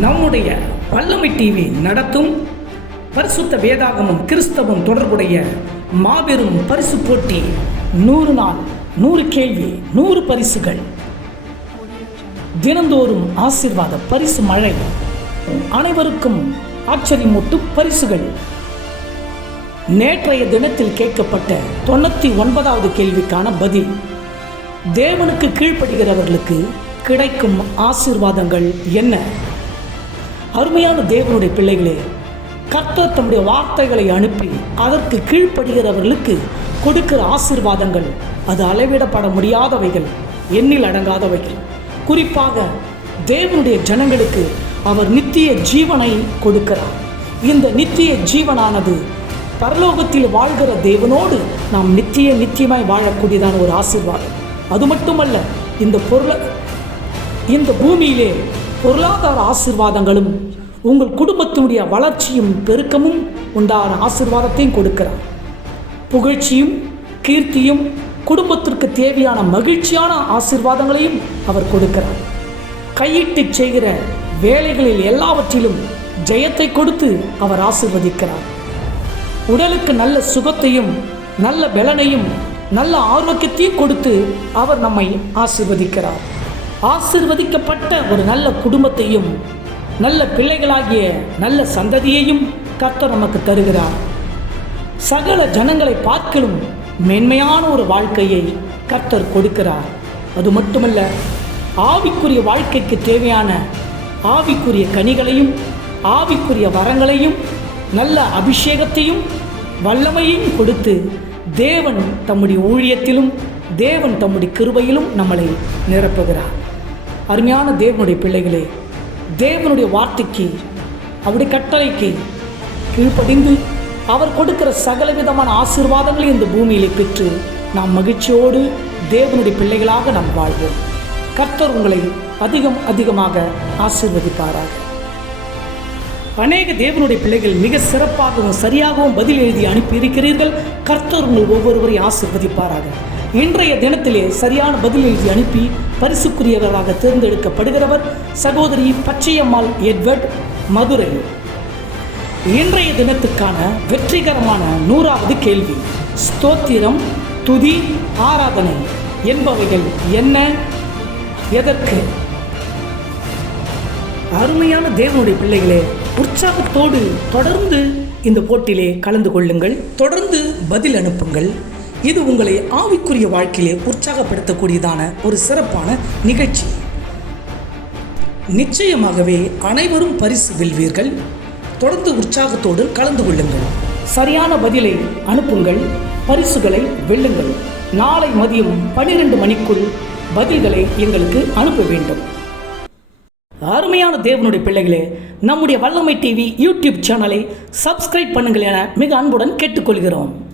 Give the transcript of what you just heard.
நம்முடைய வல்லமை டிவி நடத்தும் பரிசுத்த வேதாகமும் கிறிஸ்தவம் தொடர்புடைய மாபெரும் பரிசு போட்டி நூறு நாள் நூறு கேள்வி நூறு பரிசுகள். தினந்தோறும் ஆசீர்வாத பரிசு மழை. அனைவருக்கும் ஆச்சரியமூட்டு பரிசுகள். நேற்றைய தினத்தில் கேட்கப்பட்ட தொண்ணூற்றி ஒன்பதாவது கேள்விக்கான பதில். தேவனுக்கு கீழ்ப்படுகிறவர்களுக்கு கிடைக்கும் ஆசீர்வாதங்கள் என்ன? அருமையான தேவனுடைய பிள்ளைகளே கர்த்தர் தம்முடைய வார்த்தைகளை அனுப்பி அதற்கு கீழ்ப்படுகிறவர்களுக்கு கொடுக்கிற ஆசீர்வாதங்கள் அது அளவிடப்பட முடியாதவைகள் எண்ணில் அடங்காதவைகள். குறிப்பாக தேவனுடைய ஜனங்களுக்கு அவர் நித்திய ஜீவனை கொடுக்கிறார். இந்த நித்திய ஜீவனானது பரலோகத்தில் வாழ்கிற தேவனோடு நாம் நித்திய நித்தியமாய் வாழக்கூடியதான ஒரு ஆசீர்வாதம். அது மட்டுமல்ல இந்த பொருளை இந்த பூமியிலே பொருளாதார ஆசீர்வாதங்களும் உங்கள் குடும்பத்தினுடைய வளர்ச்சியும் பெருக்கமும் உண்டான ஆசீர்வாதத்தையும் கொடுக்கிறார். புகழ்ச்சியும் கீர்த்தியும் குடும்பத்திற்கு தேவையான மகிழ்ச்சியான ஆசீர்வாதங்களையும் அவர் கொடுக்கிறார். கையிட்டு செய்கிற வேலைகளில் எல்லாவற்றிலும் ஜெயத்தை கொடுத்து அவர் ஆசிர்வதிக்கிறார். உடலுக்கு நல்ல சுகத்தையும் நல்ல பலனையும் நல்ல ஆரோக்கியத்தையும் கொடுத்து அவர் நம்மை ஆசிர்வதிக்கிறார். ஆசீர்வதிக்கப்பட்ட ஒரு நல்ல குடும்பத்தையும் நல்ல பிள்ளைகளாகிய நல்ல சந்ததியையும் கர்த்தர் நமக்கு தருகிறார். சகல ஜனங்களை பார்க்கலும் மென்மையான ஒரு வாழ்க்கையை கர்த்தர் கொடுக்கிறார். அது மட்டுமல்ல ஆவிக்குரிய வாழ்க்கைக்கு தேவையான ஆவிக்குரிய கனிகளையும் ஆவிக்குரிய வரங்களையும் நல்ல அபிஷேகத்தையும் வல்லமையும் கொடுத்து தேவன் தம்முடைய ஊழியத்திலும் தேவன் தம்முடைய கிருபையிலும் நம்மளை நிரப்புகிறார். அருமையான தேவனுடைய பிள்ளைகளே தேவனுடைய வார்த்தைக்கு அவருடைய கட்டளைக்கு கீழ்ப்படிந்து அவர் கொடுக்கிற சகல விதமான ஆசீர்வாதங்களை இந்த பூமியிலே பெற்று நாம் மகிழ்ச்சியோடு தேவனுடைய பிள்ளைகளாக நாம் வாழ்வோம். கர்த்தர் உங்களை அதிகம் அதிகமாக ஆசீர்வதிப்பாராக. அநேக தேவனுடைய பிள்ளைகள் மிக சிறப்பாகவும் சரியாகவும் பதில் எழுதி அனுப்பியிருக்கிறீர்கள். கர்த்தர் உங்கள் ஒவ்வொருவரையும் ஆசிர்வதிப்பாராக. இன்றைய தினத்திலே சரியான பதில் எழுதி அனுப்பி பரிசுக்குரியவர்களாக தேர்ந்தெடுக்கப்படுகிறவர் சகோதரி பச்சையம்மாள் எட்வர்ட் மதுரை. இன்றைய தினத்துக்கான வெற்றிகரமான நூறாவது கேள்வி. ஸ்தோத்திரம் துதி ஆராதனை என்பவைகள் என்ன? எதற்கு? அருமையான தேவனுடைய பிள்ளைகளே உற்சாகத்தோடு தொடர்ந்து இந்த போட்டியிலே கலந்து கொள்ளுங்கள் தொடர்ந்து பதில் அனுப்புங்கள். இது உங்களை ஆவிக்குரிய வாழ்க்கையிலே உற்சாகப்படுத்தக்கூடியதான ஒரு சிறப்பான நிகழ்ச்சி. நிச்சயமாகவே அனைவரும் பரிசு வெல்வீர்கள். தொடர்ந்து உற்சாகத்தோடு கலந்து கொள்ளுங்கள். சரியான பதிலை அனுப்புங்கள். பரிசுகளை வெல்லுங்கள். நாளை மதியம் பன்னிரண்டு மணிக்குள் பதில்களை எங்களுக்கு அனுப்ப வேண்டும். அருமையான தேவனுடைய பிள்ளைகளே நம்முடைய வல்லமை டிவி யூடியூப் சேனலை சப்ஸ்கிரைப் பண்ணுங்கள் என மிக அன்புடன் கேட்டுக்கொள்கிறோம்.